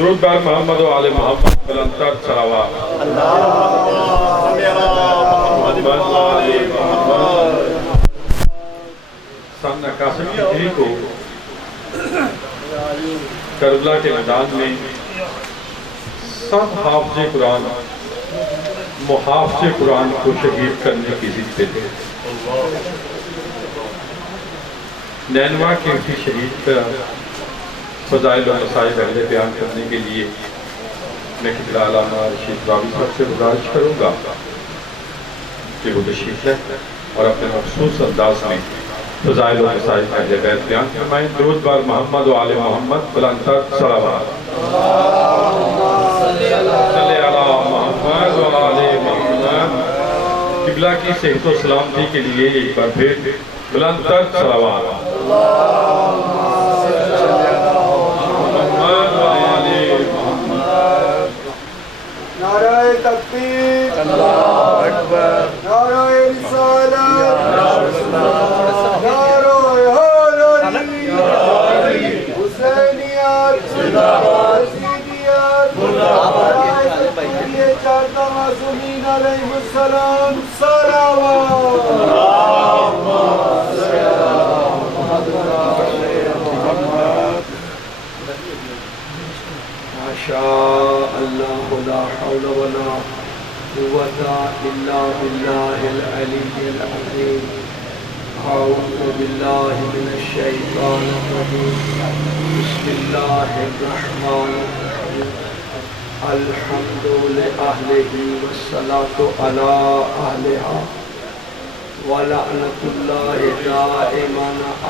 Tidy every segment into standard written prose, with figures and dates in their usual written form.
درود بر محمد و آل محمد بلندتر صلوات سن 81 ہجری کو کربلا کے میدان میں سب حافظ قرآن محافظ قرآن کو شہید کرنے کی ضد پہ تھے۔ نینوا کے اسی شہید کا فضائل و مسائل پہلے بیان کرنے کے لیے میں خطرہ علامہ رشید راوی صاحب سے گزارش کروں گا کہ وہ تشریف لیں اور اپنے مخصوص انداز میں فضائل و مسائل پہلے بیان فرمائیں۔ درود بر محمد و آل محمد بلندتر صلوات صلی علی محمد و آل محمد۔ قبلہ کی صحت و سلامتی کے لیے ایک بار پھر بلندتر صلوات نعرہ تکبیر، اللہ اکبر، نعرہ رسالت، نعرہ حیدری، حسینیت، یزیدیت، چارتا معصومین علیہ السلام، صلوات ماشاء اللہ لا حول ولا قوة الا باللہ العلی العظیم۔ اعوذ باللہ من الشیطان الرجیم، بسم اللہ الرحمن الرحیم۔ الحمد لأہلہ والصلاة علی اہلہا ولعنۃ اللہ دائما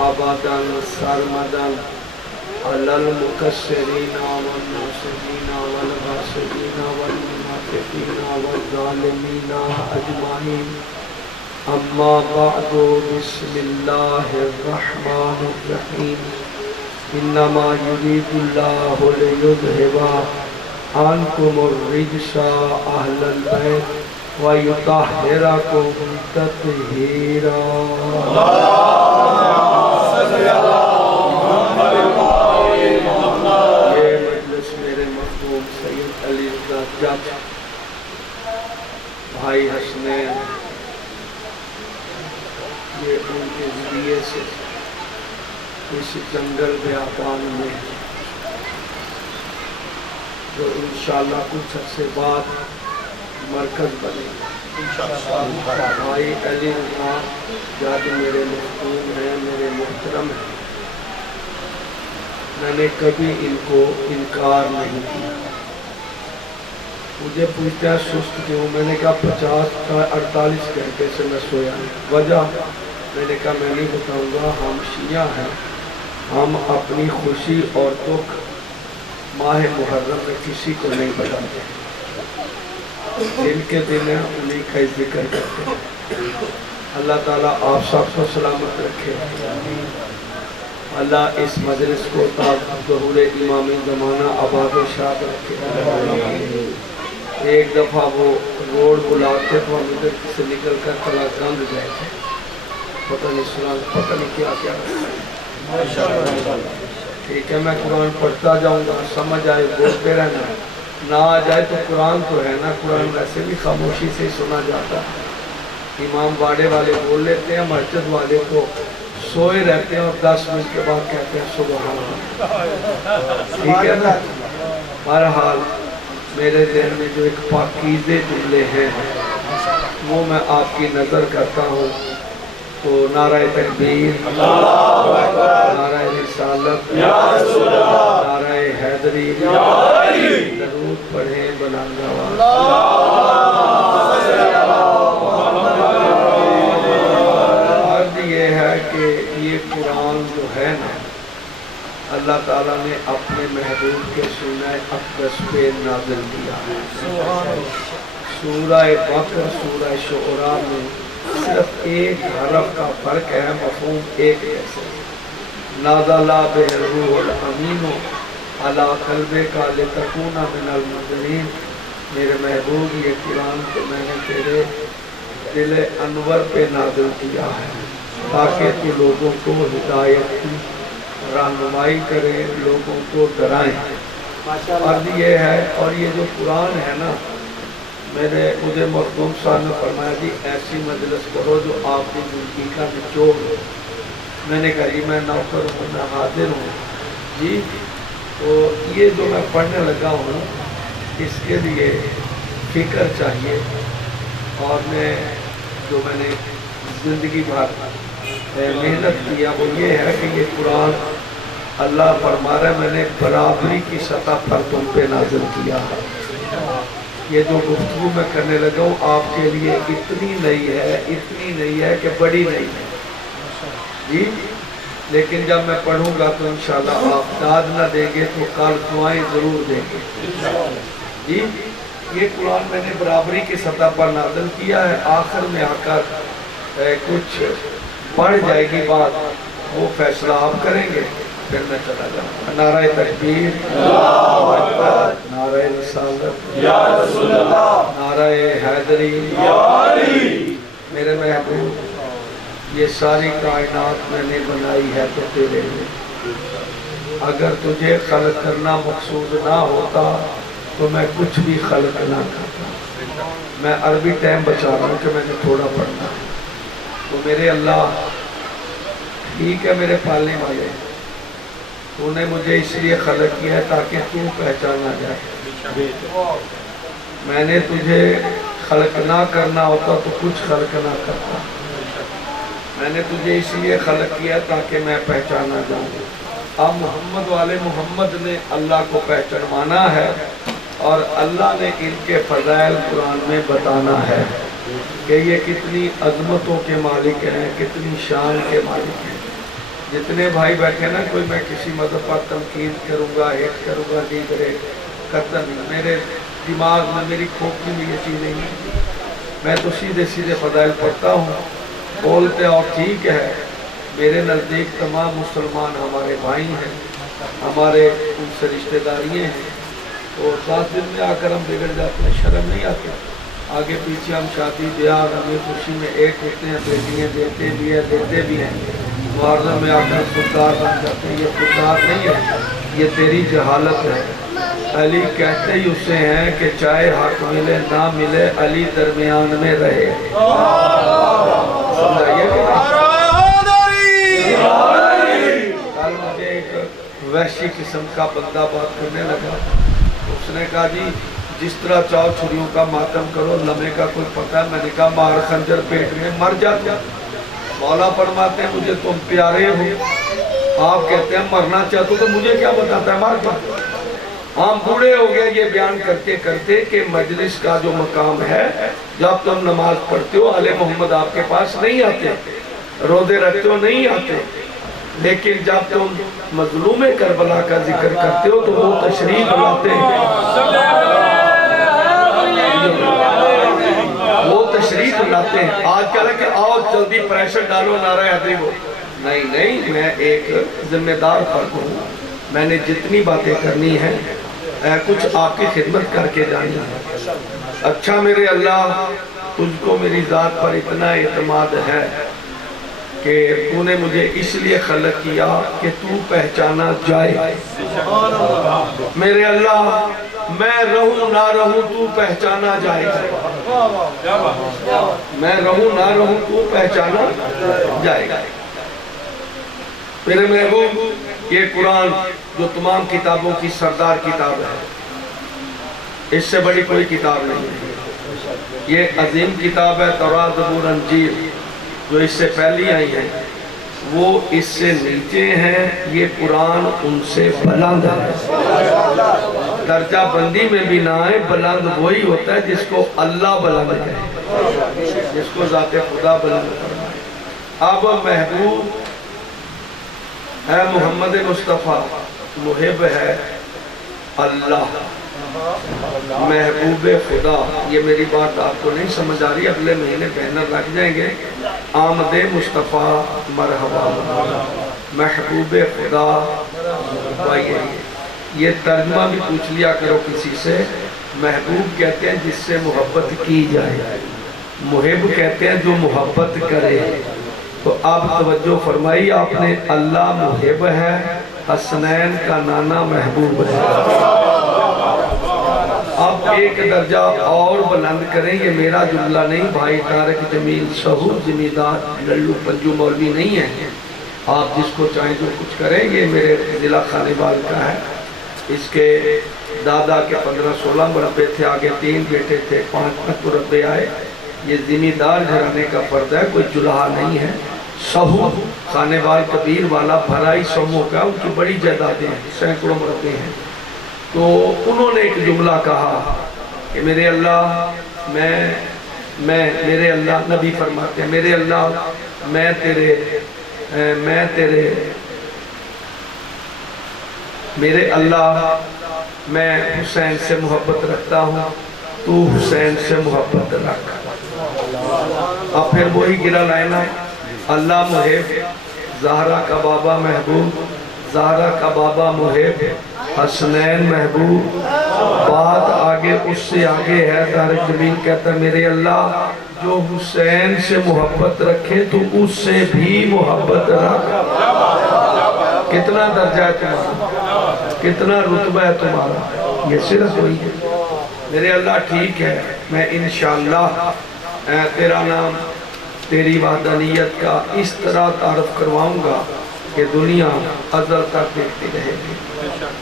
ابدا سرمدا علی المکسرین والناصرین والغاسقین والمنافقین والظالمین اجمعین۔ اما بعد، بسم اللہ الرحمن الرحیم۔ انما یرید اللہ لیذھب عنکم الرجس اہل البیت ویطہرکم تطہیرا۔ جج بھائی حسنین، یہ ان کے ذریعے سے اس جنگل بیابان میں جو انشاءاللہ کچھ عرصے بعد مرکز بنے گا۔ بھائی علی رضا جج میرے محترم ہیں، میرے محترم ہیں، میں نے کبھی ان کو انکار نہیں کیا۔ مجھے پوچھتے ہیں سست کیوں؟ میں نے کہا 50-48 گھنٹے سے میں سویا نہیں۔ وجہ میں نے کہا میں نہیں بتاؤں گا، ہم شیعہ ہیں، ہم اپنی خوشی اور دکھ ماہ محرم میں کسی کو نہیں بتاتے، جن کے دن ہیں انہیں کا ذکر کرتے ہیں۔ اللہ تعالیٰ آپ سب کو سلامت رکھے، اللہ اس مجلس کو ظہور امام زمانہ آباد و شاد رکھے۔ ایک دفعہ وہ روڈ بلاتے تو ہم ادھر سے نکل کر تھوڑا گند گئے تھے، پتہ نہیں سنا، پتہ نہیں کیا کیا۔ ٹھیک ہے، میں قرآن پڑھتا جاؤں گا، سمجھ آئے بولتے رہنا، نہ آ جائے تو قرآن تو ہے نا، قرآن ویسے بھی خاموشی سے سنا جاتا ہے۔ امام باڑے والے بول لیتے ہیں، مسجد والے کو سوئے رہتے ہیں اور 10 منٹ کے بعد کہتے ہیں سبحان اللہ۔ ٹھیک ہے نا؟ بہرحال میرے ذہن میں جو ایک پاکیزے جملے ہیں وہ میں آپ کی نظر کرتا ہوں، تو نعرہ تکبیر، نعرہ رسالت، نعرہ حیدری، درود پڑھیں بلند آواز۔ عرض یہ ہے کہ یہ قرآن جو ہے نا، اللہ تعالیٰ نے اپنے محبوب کے سینہ اقدس پہ نازل کیا ہے۔ سورہ بقرہ، سورہ شعراء میں صرف ایک حرف کا فرق ہے، مفہوم ایک جیسے۔ نازل بہ الروح الامین علی قلبک لتکون من المنذرین۔ میرے محبوب یہ قرآن کو میں نے تیرے دل انور پہ نازل کیا ہے تاکہ تو لوگوں کو ہدایت کی رہنمائی کرے، لوگوں کو ڈرائیں۔ عرض یہ ہے، اور یہ جو قرآن ہے نا، مجھے مخدوم صاحب نے فرمایا جی ایسی مجلس کرو جو آپ کی زندگی کا نچوڑ ہو۔ میں نے کہا جی میں نوکر ہوں، میں حاضر ہوں جی۔ تو یہ جو میں پڑھنے لگا ہوں اس کے لیے فکر چاہیے، اور میں نے زندگی بھر محنت کیا وہ یہ ہے کہ یہ قرآن اللہ فرما رہا ہے میں نے برابری کی سطح پر تم پہ نازل کیا ہے۔ یہ جو گفتگو میں کرنے لگا ہوں آپ کے لیے اتنی نہیں ہے کہ بڑی نہیں ہے جی، لیکن جب میں پڑھوں گا تو انشاءاللہ آپ داد نہ دیں گے تو کل دعائیں ضرور دیں گے جی۔ یہ قرآن میں نے برابری کی سطح پر نازل کیا ہے، آخر میں آ کر کچھ بڑھ جائے گی بات، وہ فیصلہ آپ کریں گے، پھر میں چلا جاؤں گا۔ نعرہ تکبیر، اللہ اکبر، نعرہ رسالت، یا رسول اللہ، نعرہ حیدری، یا علی۔ میرے محبوب یہ ساری کائنات میں نے بنائی ہے تو تیرے لیے، اگر تجھے خلق کرنا مقصود نہ ہوتا تو میں کچھ بھی خلق نہ کرتا۔ میں عربی ٹائم بچا رہا ہوں کہ میں نے تھوڑا پڑھنا ہے۔ تو میرے اللہ ٹھیک ہے میرے پالنے والے، تو نے مجھے اس لیے خلق کیا ہے تاکہ تو پہچانا جائے۔ میں نے تجھے خلق نہ کرنا ہوتا تو کچھ خلق نہ کرتا۔ میں نے تجھے اس لیے خلق کیا تاکہ میں پہچانا جاؤں۔ اب محمد والے محمد نے اللہ کو پہچانوانا ہے، اور اللہ نے ان کے فضائل قرآن میں بتانا ہے کہ یہ کتنی عظمتوں کے مالک ہیں، کتنی شان کے مالک ہیں۔ جتنے بھائی بیٹھے نا، کوئی میں کسی مذہب پر تنقید کروں گا، ہیٹ کروں گا، دیگرے قطع نہیں، میرے دماغ میں میری کھوپڑی میں یہ چیز نہیں ہے۔ میں تو سیدھے فضائل پڑھتا ہوں، بولتے اور ٹھیک ہے۔ میرے نزدیک تمام مسلمان ہمارے بھائی ہیں، ہمارے ان سے رشتہ داریاں ہیں، تو 10 دن میں آ کر ہم بگڑ جاتے ہیں، شرم نہیں آتی۔ آگے پیچھے ہم شادی بیاہ غم خوشی میں ایک ہوتے ہیں، بیٹیاں دیتے بھی ہیں، معارضہ میں آ کر خوددار بن جاتے ہیں۔ یہ خوددار نہیں ہے، یہ تیری جہالت ہے۔ علی کہتے ہی اسے ہیں کہ چاہے حق ملے نہ ملے علی درمیان میں رہے۔ کل مجھے ایک وحشی قسم کا بندہ بات کرنے لگا، اس نے کہا جی جس طرح چاو چھریوں کا ماتم کرو، لمحے کا کوئی پتہ ہے۔ میں نے کہا مار خنجر پیٹ میں مر جاتا۔ مولا فرماتے ہیں مجھے تم پیارے ہو، آپ کہتے ہیں مرنا چاہتے ہو تو مجھے کیا بتاتا ہے مار کیا۔ ہم بوڑھے ہو گئے یہ بیان کرتے کرتے کہ مجلس کا جو مقام ہے، جب تم نماز پڑھتے ہو آل محمد آپ کے پاس نہیں آتے، روزے رکھتے ہو نہیں آتے، لیکن جب تم مظلوم کربلا کا ذکر کرتے ہو تو وہ تشریف لاتے ہیں، وہ تشریف لاتے ہیں۔ آج کل ہے کہ آؤ جلدی پریشر ڈالو نعرہ حیدری ہو، نہیں، میں ایک ذمہ دار فرد ہوں، میں نے جتنی باتیں کرنی ہیں کچھ آپ کی خدمت کر کے جانی ہے۔ اچھا میرے اللہ، تجھ کو میری ذات پر اتنا اعتماد ہے کہ تو نے مجھے اس لیے خلق کیا کہ تو پہچانا جائے۔ میرے اللہ میں رہوں نہ رہوں تو پہچانا جائے، میں رہوں نہ رہوں تو پہچانا جائے گا۔ میرے محبوب یہ قرآن جو تمام کتابوں کی سردار کتاب ہے، اس سے بڑی کوئی کتاب نہیں ہے۔ یہ عظیم کتاب ہے، تورات زبور انجیل جو اس سے پہلی آئی ہیں وہ اس سے نیچے ہیں، یہ قرآن ان سے بلند ہے۔ درجہ بندی میں بھی نہ آئے، بلند وہی ہوتا ہے جس کو اللہ بلند ہے، جس کو ذات خدا بلند فرمائے۔ اب محبوب ہے محمد مصطفیٰ، محب ہے اللہ، محبوب خدا۔ یہ میری بات آپ کو نہیں سمجھ آ رہی، اگلے مہینے بینر رکھ جائیں گے، آمد مصطفیٰ مرحبا محبوب خدا۔ یہ ترجمہ بھی پوچھ لیا کرو کسی سے۔ محبوب کہتے ہیں جس سے محبت کی جائے، محب کہتے ہیں جو محبت کرے۔ تو اب توجہ فرمائی آپ نے، اللہ محب ہے، حسنین کا نانا محبوب ہے۔ اب ایک درجہ اور بلند کریں، یہ میرا جملہ نہیں، بھائی طارق جمیل شہور زمیندار للو پنجو مولوی نہیں ہے، آپ جس کو چاہیں جو کچھ کریں، یہ میرے ضلع خانیبال کا ہے۔ اس کے دادا کے 15-16 مربے تھے، آگے 3 بیٹے تھے، 5 مربے آئے۔ یہ زمیندار گھرانے کا فرد ہے، کوئی جلہا نہیں ہے۔ شہور خانیبال کبیر والا بھرائی سموں کا، ان کی بڑی جائیدادیں ہیں، سینکڑوں مربے ہیں۔ تو انہوں نے ایک جملہ کہا کہ میرے اللہ میرے اللہ، نبی فرماتے ہیں میرے اللہ میں حسین سے محبت رکھتا ہوں، تو حسین سے محبت رکھ۔ اب پھر وہی گرا لائنا، اللہ محب، زہرا کا بابا محبوب، زہرا کا بابا محب، حسنین محبوب۔ بات آگے اس سے آگے ہے، طارق جمیل کہتا ہے میرے اللہ جو حسین سے محبت رکھے تو اس سے بھی محبت رکھ۔ کتنا درجہ ہے تمہارا، کتنا رتبہ ہے تمہارا، یہ صرف وہی ہے۔ میرے اللہ ٹھیک ہے، میں انشاءاللہ تیرا نام، تیری وحدانیت کا اس طرح تعارف کرواؤں گا کہ دنیا ازل تک دیکھتی رہے گی۔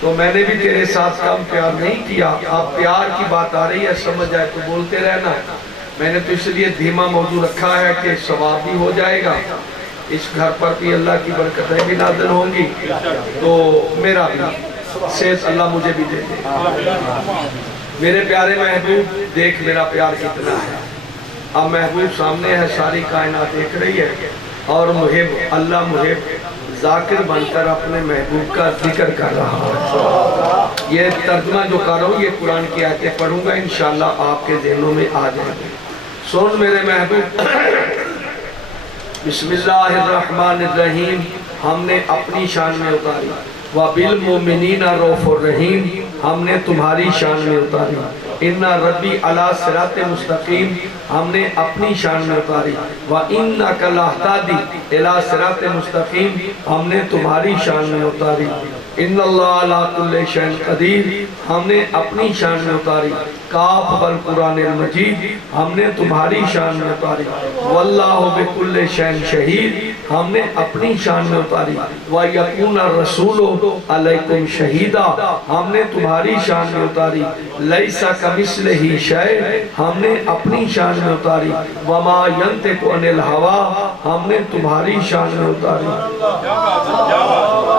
تو میں نے بھی تیرے ساتھ کم پیار نہیں کیا، اب پیار کی بات آ رہی ہے، سمجھ آئے تو بولتے رہنا۔ میں نے تو اس لیے دھیما موضوع رکھا ہے کہ ثواب بھی ہو جائے گا، اس گھر پر بھی اللہ کی برکتیں بھی نازل ہوں گی، تو میرا بھی صحت اللہ مجھے بھی دے دے۔ میرے پیارے محبوب، دیکھ میرا پیار کتنا ہے۔ اب محبوب سامنے ہے، ساری کائنات دیکھ رہی ہے، اور محب اللہ محب ذاکر بن کر اپنے محبوب کا ذکر کر رہا ہے۔ یہ ترجمہ جو کر رہا ہوں، یہ قرآن کی آیتیں پڑھوں گا، انشاءاللہ آپ کے ذہنوں میں آ جائیں گے۔ سن میرے محبوب، بسم اللہ الرحمن الرحیم ہم نے اپنی شان میں اتاری، وَبِالْمُؤْمِنِينَ رَوْفُ الرَّحِيمِ ہم نے تمہاری شان میں اتاری، اِنَّ رَبِّ عَلَىٰ صِرَاطٍ مستقیم ہم نے اپنی شان میں اتاری، وَإِنَّكَ لَتَهْدِي إِلَىٰ صِرَاطٍ مستقیم ہم نے تمہاری شان میں اتاری، اِنَّ اللَّهَ عَلَىٰ كُلِّ شَيْءٍ قَدِيرٌ ہم نے اپنی شان میں اتاری، کاف والقرآن المجید ہم نے تمہاری شان میں اتاری، وَاللَّهُ بِكُلِّ شَيْءٍ شَهِيدٌ ہم نے اپنی شان میں اتاری، وَيَكُونَ الرَّسُولُ عَلَيْكُمْ شَهِيدًا ہم نے تمہاری شان میں اتاری، لَيْسَ كَمِثْلِهِ شَيْءٌ ہم نے اپنی شان میں اتاری، وَمَا يَنطِقُ عَنِ الْهَوَىٰ ہم نے تمہاری شان میں اتاری۔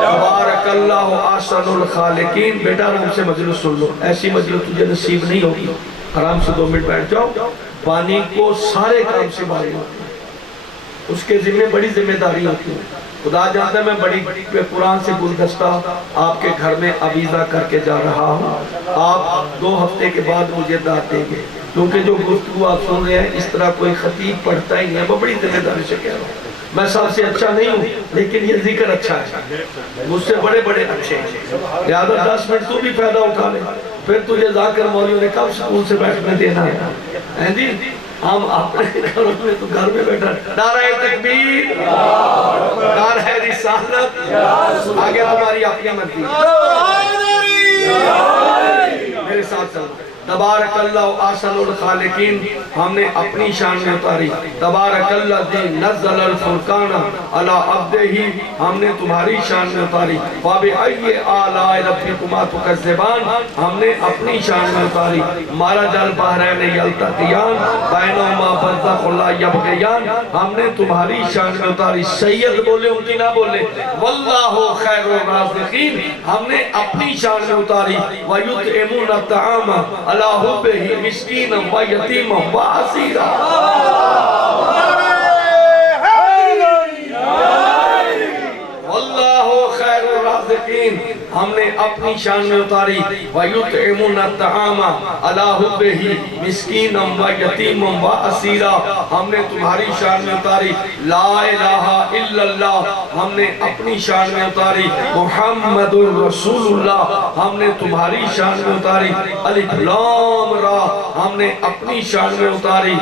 تبارک اللہ احسن الخالقین۔ بیٹا آرام سے مجلس سن لو، ایسی مجلس تجھے نصیب نہیں ہوگی، آرام سے 2 منٹ بیٹھ جاؤ۔ پانی کو سارے کام سے باری ہوتی ہے، اس کے ذمہ بڑی ذمہ داری ہوتی ہے۔ خدا جانتا ہے میں بڑی قرآن سے گلدستہ آپ کے گھر میں عویزہ کر کے جا رہا ہوں، آپ 2 ہفتے کے بعد مجھے دعوت دیں گے، کیونکہ جو گفتگو آپ سن رہے ہیں اس طرح کوئی خطیب پڑھتا ہی نہیں ہے، وہ بڑی ذمہ داری سے کہہ رہا ہوں۔ میں سب سے اچھا نہیں ہوں، لیکن یہ ذکر اچھا ہے، مجھ سے بڑے بڑے اچھے ہیں، لہذا 10 منٹ تو بھی فائدہ اٹھا لیں، پھر تجھے ذاکر مولیوں نے کب سکول سے بیٹھنے دینا ہے جی؟ ہم اپنے گھروں میں تو گھر میں بیٹھا، نعرہ تکبیر، نعرہ رسالت، آگے تمہاری اپنی مرضی، میرے ساتھ چلو۔ تبارک اللہ احسن الخالقین ہم نے اپنی شان میں اتاری، تبارک اللہ نزل الفرقان علی عبدہ ہم نے تمہاری شان میں اتاری، فَبِأَيِّ آلَاءِ رَبِّكُمَا تُكَذِّبَانِ ہم نے اپنی شان میں اتاری، مَرَجَ الْبَحْرَيْنِ يَلْتَقِيَانِ بَيْنَهُمَا بَرْزَخٌ لَا يَبْغِيَانِ ہم نے تمہاری شان میں اتاری۔ سید بولے ان کی نہ بولے، وَاللَّهُ خَيْرُ الرَّازِقِينَ ہم نے اپنی شان میں اتاری، وَيُطْعِمُونَ الطَّعَامَ عَلَىٰ حُبِّهِ مِسْكِينًا وَيَتِيمًا وَأَسِيرًا ہم نے اپنی شان میں اتاری، وَيُطْعِمُونَ الطَّعَامَ عَلَىٰ حُبِّهِ مِسْكِينًا وَيَتِيمًا وَأَسِيرًا ہم نے تمہاری شان میں اتاری، لا الہ الا اللہ ہم نے اپنی شان میں اتاری، محمد الرسول اللہ ہم نے تمہاری شان میں اتاری، الف لام را ہم نے اپنی شان میں اتاری،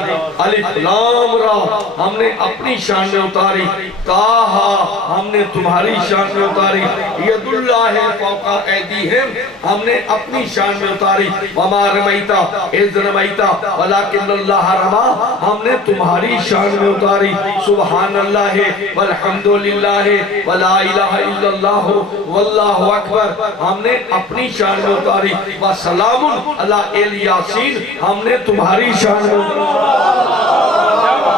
الف لام را ہم نے اپنی شان میں اتاری، تاہا ہم نے تمہاری شان میں اتاری، ید اللہ فوق ایدیہم ہم نے اپنی شان میں اتاری وما رمیتا اذ رمیتا ولکن اللہ رما ہم نے تمہاری شان میں اتاری سبحان اللہ والحمدللہ ولا الہ الا اللہ واللہ اکبر ہم نے اپنی شان میں اتاری وسلام علی الیاسین ہم نے تمہاری شان میں اتاری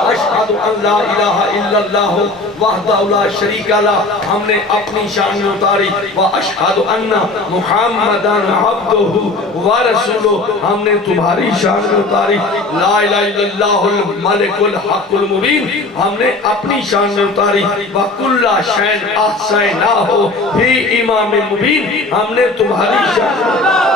اشہد ان لا الہ الا اللہ وحدہ لا شریک لہ ہم نے اپنی شان میں اتاری واشہد ان محمدًا عبدہ ورسولہ ہم نے تمہاری شان میں اتاری لا الہ الا اللہ الملک الحق المبین ہم نے اپنی شان میں اتاری وکل شیء احصیناہ فی امام مبین ہم نے تمہاری شان میں اتاری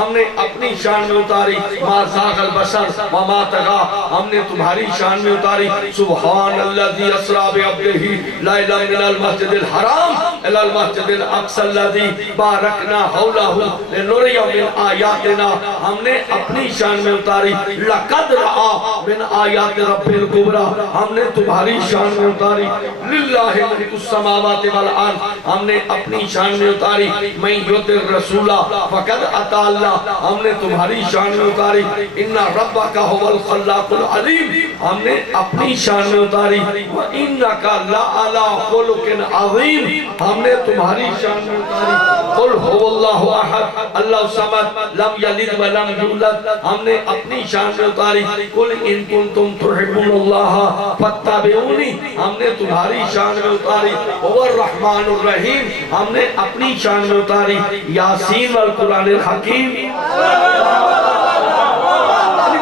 ہم نے اپنی شان میں اتاری ما زاغ البصر وما طغى ہم نے تمہاری شان میں اتاری سبحان الذي اسرى بعبده ليلا من المسجد الحرام الى المسجد الاقصى الذي باركنا حوله لنريه من آیاتنا ہم نے اپنی شان میں اتاری لقد رأى من آیات رب الكبرى ہم نے تمہاری شان میں اتاری للہ ملک السماوات والارض ہم نے اپنی شان میں اتاری میں یطع الرسول فقد اطاع اللہ ہم نے تمہاری شان میں اتاری ان ربک هو الخلاق العلیم ہم نے اپنی شان میں اتاری وانک لعلی خلق عظیم ہم نے تمہاری شان میں اتاری قل هو اللہ احد اللہ الصمد لم یلد ولم یولد ہم نے اپنی شان میں اتاری قل ان کنتم تحبون اللہ فاتبعونی ہم نے تمہاری شان میں اتاری هو الرحمن الرحیم ہم نے اپنی شان میں اتاری یاسین والقرآن الحکیم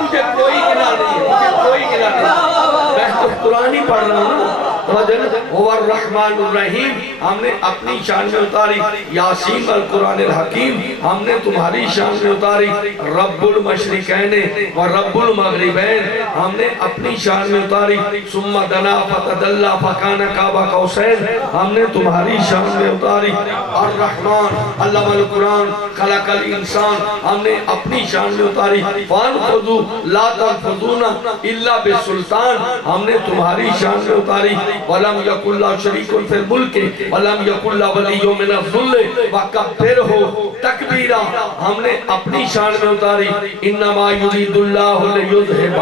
مجھے کوئی گناہ نہیں ہے مجھے کوئی گناہ نہیں ہے میں تو قرآن ہی پڑھ رہا ہوں هو الرحمن الرحیم ہم نے اپنی شان میں اتاری یاسین والقرآن الحکیم ہم نے تمہاری شان میں اتاری رب المشرقین و رب المغربین ہم نے اپنی شان میں اتاری ثم دنا فتدلی فکان قاب قوسین ہم نے تمہاری شان میں اتاری الرحمن علم القرآن خلق الانسان ہم نے اپنی شان میں اتاری فانفذوا لا تنفذون الا بسلطان ہم نے تمہاری شان میں اتاری وَلَمْ يَكُنْ لَا شَرِيكٌ فِي الْمُلْكِ وَلَمْ يَكُنْ لَا وَلِيٌّ مِنَ الذُّلِّ وَكَبِّرْهُ تَكْبِيرًا ہم نے اپنی شان میں اتاری انما يريد الله ليذهب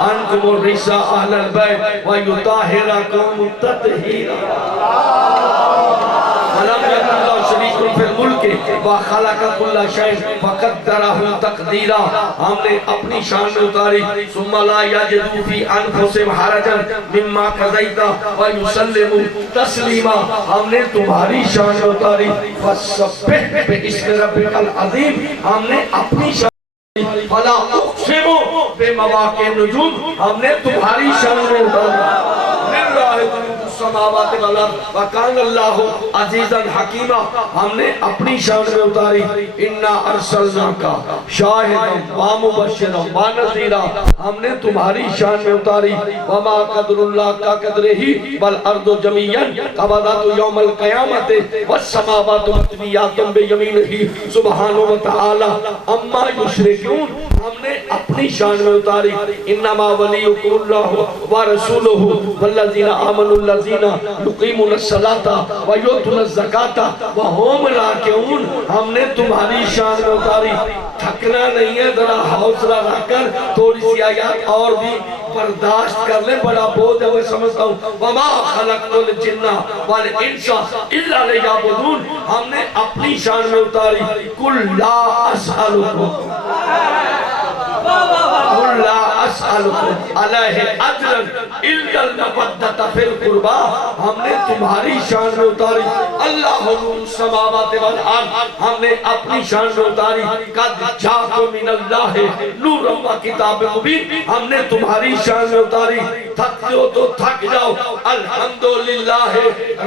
عنكم الرجس اهل البيت ويطهركم تطهيرا ولم يكن له شريك في الملك وخلق كل شيء فقدره تقديرا ہم نے اپنی شان میں اتاری ثم لا يجدوا في انفسهم حرجا مما قضيت ويسلموا تسليما ہم نے تمہاری شان میں اتاری فسبح باسم ربك العظیم ہم نے اپنی شان فلا اقسم بمواقع النجوم ہم نے تمہاری شان میں اتاری السماوات والارض وکان اللہ عزیزا حکیما ہم نے اپنی شان میں اتاری انا ارسلناک شاہدا ومبشرا ونذیرا ہم نے تمہاری شان میں اتاری وما قدر اللہ کا قدرہ بل ارض جميعا قبضته یوم القیامت والسماوات مطویات بیمینہ سبحانہ وتعالی اما یشرکون ہم نے اپنی شان میں اتاری انما ولیکم اللہ ورسولہ والذین آمنوا الذین یقیمون الصلاۃ ویؤتون الزکاۃ وہم راکعون ہم نے تمہاری شان میں اتاری تھکنا نہیں ہے ذرا حوصلہ رکھ کر تھوڑی سی آیات اور بھی برداشت کر لیں بڑا بہت ہے وہ سمجھتا ہوں وما خلقت الجن والانس الا لیعبدون ہم نے اپنی شان میں اتاری قل لا اسألکم قل لا اسألکم علیہ اجرا الا المودۃ فی القربى ہم نے تمہاری شان میں اتاری اللہ نور السماوات والارض ہم نے اپنی شان میں اتاری قد جاءکم من اللہ نور و کتاب مبین ہم نے تمہاری شان میں اتاری تھکتے ہو تو تھک جاؤ الحمدللہ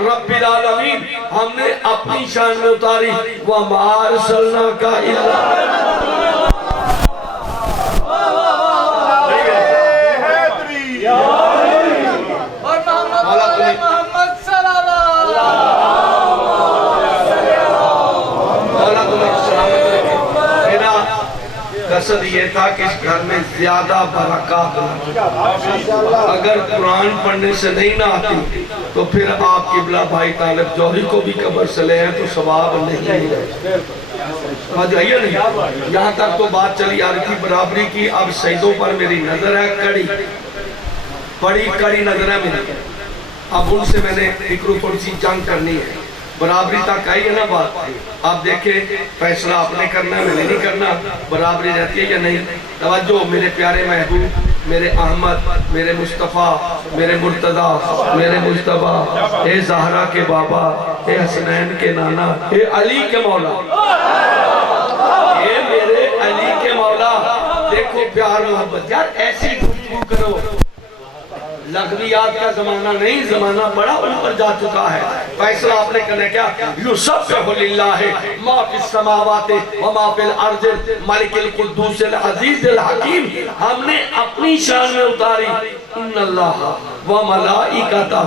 رب العالمین ہم نے اپنی شان میں اتاری وما ارسلناک الا قصد یہ تھا کہ اس گھر میں زیادہ برکات ہو اگر قرآن پڑھنے سے نہیں نہ آتی تو پھر آپ قبلہ بھائی طالب جوہری کو بھی قبر سے لے ہیں تو ثواب نہیں ہے۔ سمجھ آئیے نہیں؟ یہاں تک تو بات چلی آ رہی تھی برابری کی، اب سجدوں پر میری نظر ہے کڑی، بڑی کڑی نظر ہے میری، اب ان سے میں نے فکر تھوڑی سی جنگ کرنی ہے۔ برابری تک آئی ہے نا بات، آپ دیکھیں فیصلہ آپ نے کرنا ہے، میں نے نہیں کرنا، برابری رہتی ہے یا نہیں؟ توجہ میرے پیارے محبوب، میرے احمد، میرے مصطفیٰ، میرے مرتضیٰ، میرے مجتبیٰ، اے زہرا کے بابا، اے حسنین کے نانا، اے علی کے مولا، اے میرے علی کے مولا، دیکھو پیار محبت، یار ایسی گفتگو کرو، لغویات کا زمانہ نہیں، زمانہ بڑا اوپر جا چکا ہے۔ فیصلہ آپ نے کرنے کیا؟ یسبح للہ ما فی السماوات و ما فی الارض ملک القدوس العزیز الحکیم، ہم نے اپنی شان میں اتاری ان اللہ و ملائکتہ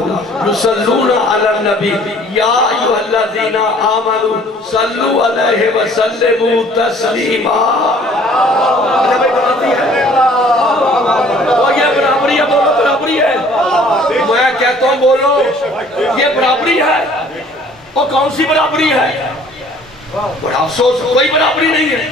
یصلون علی النبی یا ایھا الذین آمنوا صلوا علیہ وسلموا تسلیما۔ برابری ہے، بولو برابری ہے، میں کہتا ہوں بولو یہ برابری ہے، اور کون سی برابری ہے؟ بڑا افسوس کوئی برابری نہیں ہے۔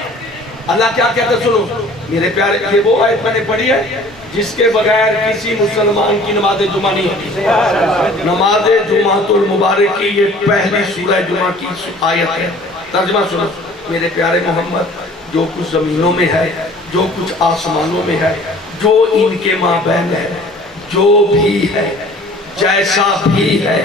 اللہ کیا کہتا ہے سنو میرے پیارے، یہ وہ آیت میں نے پڑھی ہے جس کے بغیر کسی مسلمان کی نماز جمعہ نہیں ہوتی۔ نماز جمعہ المبارک کی یہ پہلی سورہ جمعہ کی آیت ہے۔ ترجمہ سنو میرے پیارے محمد، جو کچھ زمینوں میں ہے، جو کچھ آسمانوں میں ہے، جو ان کے مابین ہے، جو بھی ہے، جیسا بھی ہے،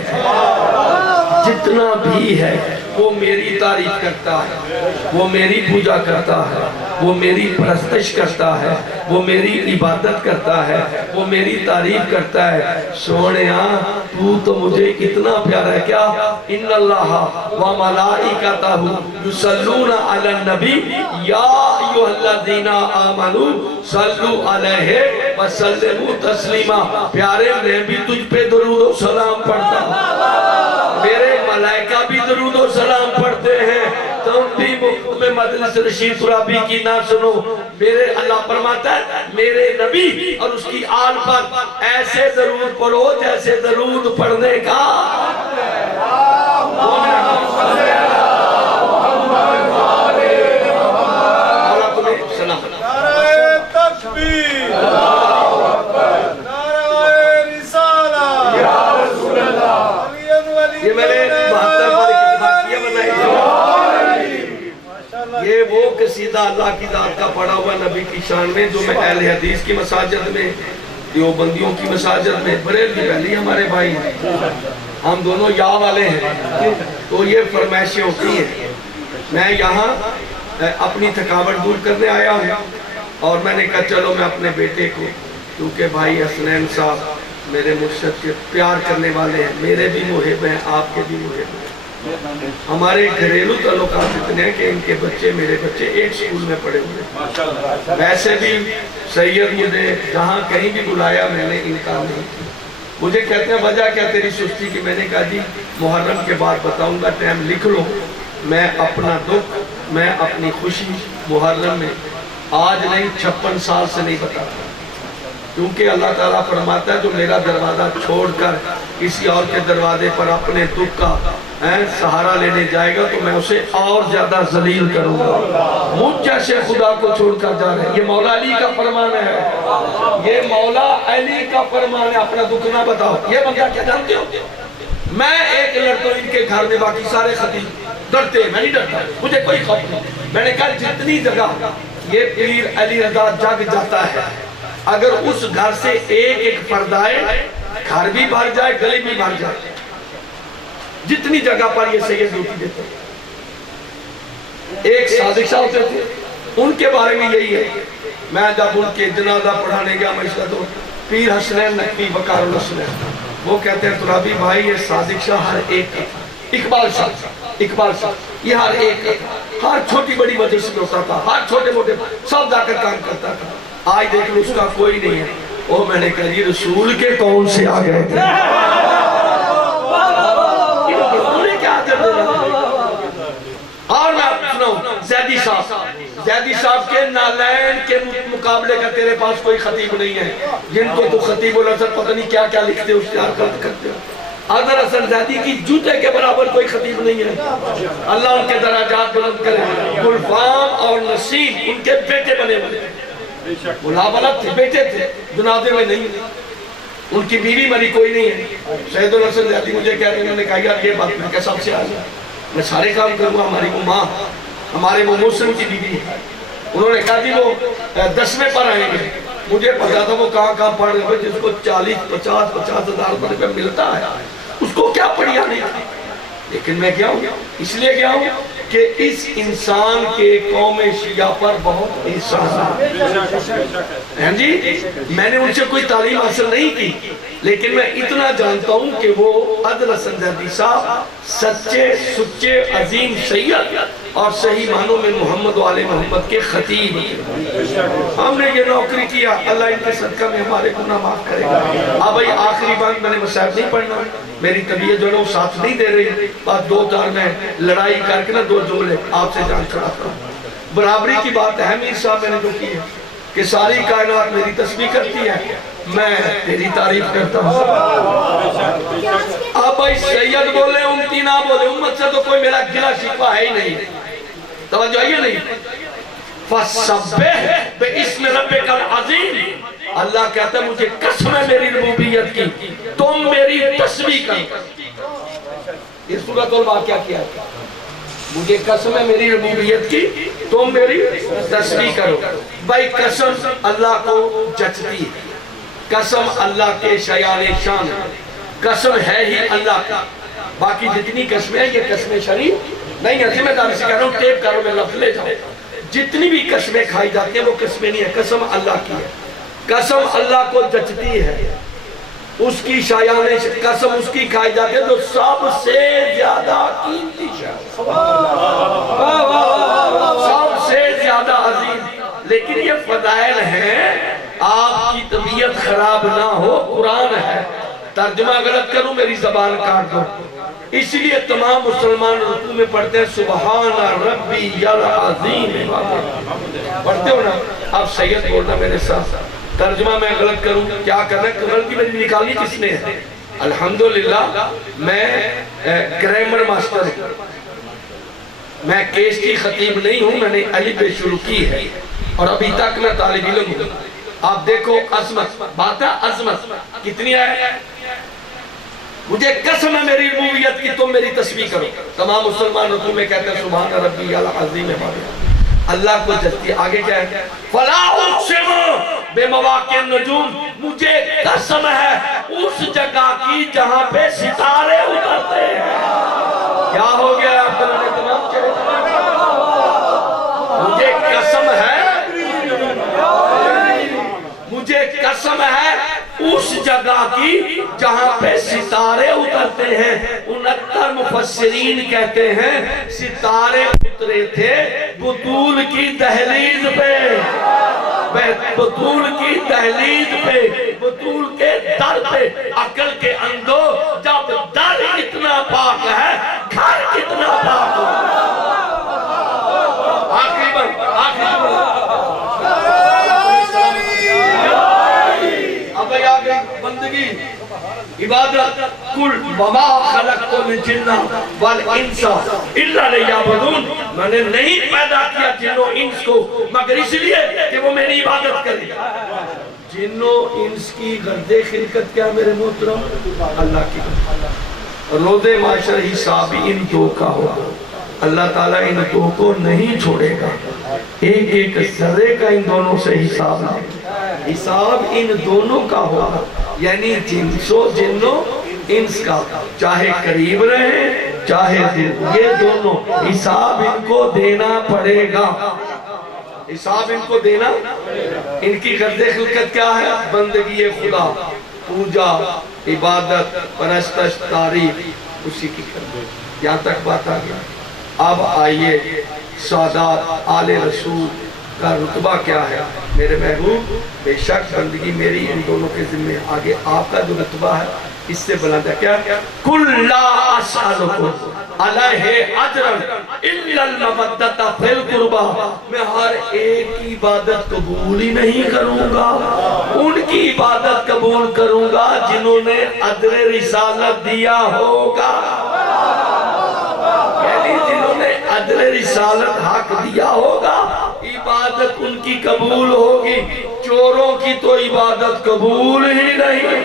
جتنا بھی ہے، وہ میری تعریف کرتا ہے، وہ میری پوجا کرتا ہے، وہ میری پرستش کرتا ہے، وہ میری عبادت کرتا ہے، وہ میری تعریف کرتا ہے۔ سونیا تو مجھے اتنا پیارا ہے کیا؟ ان اللہ و ملائکتہ یصلون علی النبی یا ایھا الذین آمنوا صلوا علیہ وسلموا تسلیما۔ پیارے میں بھی تجھ پہ درود و سلام پڑھتا ہوں، میرے ملائکہ بھی درود و سلام پڑھتے ہیں، تم بھی مفت میں مجلس رشید ترابی کی نہ سنو۔ میرے اللہ فرماتا ہے میرے نبی اور اس کی آل پر ایسے درود پڑھو جیسے درود پڑھنے کا اللہ تمہیں سلام۔ نعرہ تکبیر، نعرہ رسالہ، یہ میں نے 72 بار اتفاقیہ بنائی ہے، یہ وہ قصیدہ اللہ کی ذات کا پڑھا ہوا نبی کی شان میں جو میں اہل حدیث کی مساجد میں، دیوبندیوں کی مساجد میں، بریلوی ویلی ہمارے بھائی ہیں، ہم دونوں یا والے ہیں، تو یہ فرمائشیں ہوتی ہیں۔ میں یہاں اپنی تھکاوٹ دور کرنے آیا ہوں، اور میں نے کہا چلو میں اپنے بیٹے کو، کیونکہ بھائی حسنین صاحب میرے مرشد کے پیار کرنے والے ہیں، میرے بھی محب ہیں، آپ کے بھی محب ہیں، ہمارے گھریلو تعلقات اتنے ہیں کہ ان کے بچے میرے بچے ایک سکول میں پڑھے ہوئے ہیں۔ ویسے بھی سید مجھے جہاں کہیں بھی بلایا میں نے انکار نہیں کیا۔ مجھے کہتے ہیں وجہ کیا تیری سستی کی؟ میں نے کہا جی محرم کے بعد بتاؤں گا، ٹائم لکھ لو، میں اپنا دکھ، میں اپنی خوشی محرم میں آج نہیں 56 سال سے نہیں بتاتا، کیونکہ اللہ تعالیٰ فرماتا ہے جو میرا دروازہ چھوڑ کر کسی اور کے دروازے پر اپنے دکھ کا سہارا لینے جائے گا تو میں اسے اور زیادہ ذلیل کروں گا۔ مجھ جیسے خدا کو چھوڑ کر جا رہے ہیں، یہ مولا علی کا فرمان ہے، یہ مولا علی کا فرمان ہے، اپنا دکھ نہ بتاؤ۔ یہ بندہ کیا جانتے ہو؟ میں ایک لڑتا ہوں ان کے گھر میں، باقی سارے خطیب ڈرتے ہیں، میں نہیں ڈرتا، مجھے کوئی خوف نہیں۔ میں نے کہا جتنی جگہ یہ پیر علی رضا جگ جاتا ہے، اگر اس گھر سے ایک ایک فرد آئے، گھر بھی بھر جائے، گلی بھی بھر جائے، جتنی جگہ پر یہ سید ڈیوٹی دیتے ہیں۔ ایک صادق شاہ ہوتے تھے، ان کے بارے میں یہی ہے، میں جب ان کے جنازہ پڑھانے گیا معیشت ہوں، پیر حسنین نقوی وقار الحسنین، وہ کہتے ہیں ترابی بھائی یہ صادق شاہ ہر ایک کا، اقبال شاہ یہ ہر ایک کا، ہر چھوٹی بڑی مجلس میں ہوتا تھا، ہر چھوٹے موٹے سب جا کر کام کرتا تھا۔ آج دیکھ لو اس کا کوئی نہیں ہے۔ وہ میں نے کہا یہ رسول کے کون سے آ گئے تھے؟ اور میں سناؤں زیدی صاحب کے نالین کے مقابلے کا تیرے پاس کوئی خطیب نہیں ہے، جن کو تو خطیب الازہر پتہ نہیں کیا کیا لکھتے اشتہار کرتے ہو۔ حضرت حسن زیدی کی جوتے کے برابر کوئی خطیب نہیں ہے. اللہ ان کے درجات بلند کرے. گلفام اور نصیب ان کے بیٹے بنے ہوئے، ملاولت تھے، بیٹے تھے، جنازے میں نہیں. ان کی بیوی مری کوئی نہیں ہے. سید الحسن زیدی مجھے کہہ رہے ہیں، انہوں نے کہا یار یہ بات میں کہ سب سے آج میں سارے کام کروں گا. ہماری وہ ماں، ہمارے وہ موسم کی بیوی ہے. انہوں نے کہا جی وہ 10ویں پر آئیں گے. مجھے پتا تھا وہ کہاں پڑھ رہے ہیں، جس کو 40-50 ہزار روپے ملتا ہے اس کو کیا پڑھی آنے. لیکن میں کیا ہوں، اس لیے کیا ہوں کہ اس انسان کے قوم شیعہ پر بہت احسان ہے. جی میں نے ان سے کوئی تعلیم حاصل نہیں کی، لیکن میں اتنا جانتا ہوں کہ وہ حضرت حسن زیدی صاحب سچے سچے عظیم سید اور صحیح معنوں میں محمد و آل محمد کے خطیب. ہم نے یہ نوکری کیا، اللہ ان کے صدقہ میں ہمارے گناہ معاف کرے گا. اب بھائی آخری بات، میں نے مصاحب نہیں پڑھنا، میری طبیعت جو ہے وہ ساتھ نہیں دے رہی. بات 2-4 میں لڑائی کر کے نا 2 جملے آپ سے جان چھڑاتا ہوں. برابری کی بات ہے میر صاحب، میں نے جو کی ہے کہ ساری کائنات میری تسبیح کرتی ہے، میں تیری تعریف کرتا ہوں. اب بھائی سید بولے امتی نہ بولے، امت سے تو کوئی میرا گلہ شکوہ ہے ہی نہیں. توجہ ہے نہیں. فَسَبِّحْ بِاسْمِ رَبِّكَ الْعَظِيمِ. اللہ کہتا ہے مجھے قسم ہے میری ربوبیت کی، تم میری تسبیح کرو. یہ سورۃ الواقعہ کیا ہے؟ مجھے قسم ہے میری ربوبیت کی، تم میری تسبیح کرو. بھائی قسم اللہ کو جچتی ہے، قسم اللہ کے شیان شان ہے، قسم ہے ہی اللہ کا. باقی جتنی قسمیں ہیں یہ قسمیں شریف نہیں ہے. ذمہ داری سے کہہ رہا ہوں، ٹیپ کرو میں لفظ لے جاؤں. جتنی بھی قسمیں کھائی جاتی ہیں وہ قسمیں نہیں ہیں، قسم اللہ کی ہے. قسم اللہ کو جچتی ہے، اس کی شایان قسم اس کی کھائی جاتی ہے جو سب سے زیادہ قیمتی ہے، سب سے زیادہ عظیم. لیکن یہ فضائل ہیں. آپ کی طبیعت خراب نہ ہو، قرآن ہے. ترجمہ غلط کروں میری زبان کاٹ دو. اس لیے تمام مسلمان رکوع میں پڑھتے ہیں سبحان ربی العظیم. پڑھتے ہو نا؟ اب سید بولنا میرے ساتھ. ترجمہ میں غلط کروں کیا کرنا ہے؟ غلطی میری نکالی کس نے ہے؟ الحمدللہ میں گرامر ماسٹر ہوں، میں کیس کی خطیب نہیں ہوں. میں نے الف سے شروع کی ہے اور ابھی تک میں طالب علم ہوں. آپ دیکھو عظمت، بات ہے عظمت کتنی ہے. مجھے قسم ہے میری ربوبیت کی، تم میری تسبیح کرو. تمام مسلمان رکوع میں کہتے ہیں سبحان ربی العظیم. اللہ کو جلتی. آگے کیا ہے؟ فَلَا أُقْسِمُ بِمَوَاقِعِ النُّجُومِ. مجھے قسم ہے اس جگہ کی جہاں پہ ستارے اترتے ہیں. کیا ہو گیا آپ کو؟ میں نے تمام چہرے. مجھے قسم ہے، مجھے قسم ہے اس جگہ کی جہاں پہ ستارے اترتے ہیں. 69 مفسرین کہتے ہیں ستارے اترے تھے بطول کی دہلیز پہ، بطول کی دہلیز پہ، بطول کے در پہ. عقل کے اندھو جب در اتنا پاک ہے گھر کتنا پاک ہو. آخری بات، آخری بات. اب آگے بندگی عبادت. کل وما خلقت الجن والانس الا لیعبدون. میں نے نہیں پیدا کیا جن و انس کو مگر اس لیے کہ وہ میری عبادت کریں. جن و انس کی غرض خلقت کیا میرے محترم؟ اللہ کی. روز معاشر حساب ان دو کا ہوگا. اللہ تعالیٰ ان دو کو نہیں چھوڑے گا. ایک ایک ذرے کا ان دونوں سے حساب ہے. حساب ان دونوں کا ہوگا، یعنی جنوں انس کا، چاہے قریب رہیں چاہے دور. یہ دونوں حساب ان کو دینا پڑے گا. حساب ان کو دینا. ان کی غرض خلقت کیا ہے؟ بندگی خدا، پوجا، عبادت، پرستش، تعریف، اسی کی غرض. یہاں تک بات آ گیا. اب آئیے سادات آل رسول کا رتبہ کیا ہے. میرے محبوب بے شک بندگی میری ان دونوں کے ذمہ. آگے آپ کا جو رتبہ ہے اس سے بلند ہے. کیا؟ کُلْ لَا أَسْأَلُكُمْ علیہ اجرن الا المودۃ فی القربہ، میں ہر ایک کی عبادت قبول ہی نہیں کروں گا، ان کی عبادت قبول کروں گا جنہوں نے عدل رسالت دیا ہوگا، یعنی جنہوں نے عدل رسالت حق دیا ہوگا عبادت ان کی قبول ہوگی، چوروں کی تو عبادت قبول ہی نہیں۔